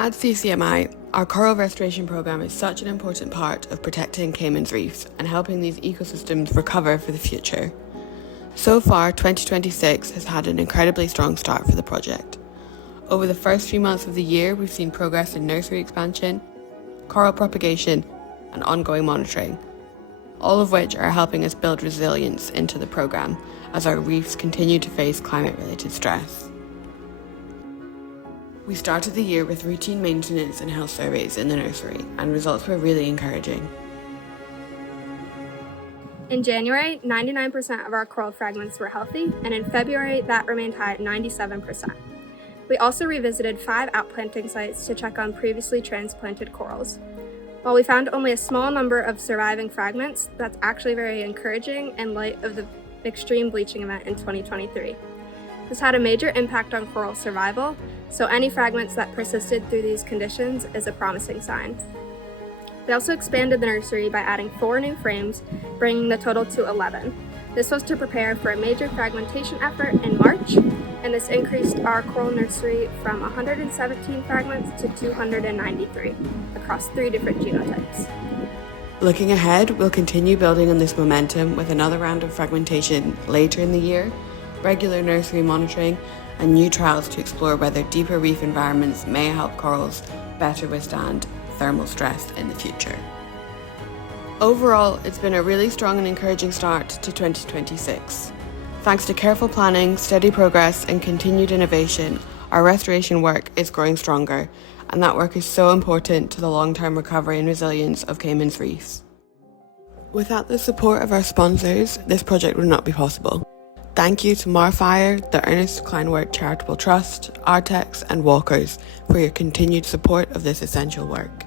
At CCMI, our coral restoration programme is such an important part of protecting Cayman's reefs and helping these ecosystems recover for the future. So far, 2026 has had an incredibly strong start for the project. Over the first few months of the year, we've seen progress in nursery expansion, coral propagation, and ongoing monitoring, all of which are helping us build resilience into the programme as our reefs continue to face climate-related stress. We started the year with routine maintenance and health surveys in the nursery, and results were really encouraging. In January, 99% of our coral fragments were healthy, and in February, that remained high at 97%. We also revisited 5 outplanting sites to check on previously transplanted corals. While we found only a small number of surviving fragments, that's actually very encouraging in light of the extreme bleaching event in 2023. This had a major impact on coral survival, so any fragments that persisted through these conditions is a promising sign. We also expanded the nursery by adding 4 new frames, bringing the total to 11. This was to prepare for a major fragmentation effort in March, and this increased our coral nursery from 117 fragments to 293 across 3 different genotypes. Looking ahead, we'll continue building on this momentum with another round of fragmentation later in the year, regular nursery monitoring, and new trials to explore whether deeper reef environments may help corals better withstand thermal stress in the future. Overall, it's been a really strong and encouraging start to 2026. Thanks to careful planning, steady progress, and continued innovation, our restoration work is growing stronger, and that work is so important to the long-term recovery and resilience of Cayman's reefs. Without the support of our sponsors, this project would not be possible. Thank you to Marfire, the Ernest Kleinwort Charitable Trust, Artex, and Walkers for your continued support of this essential work.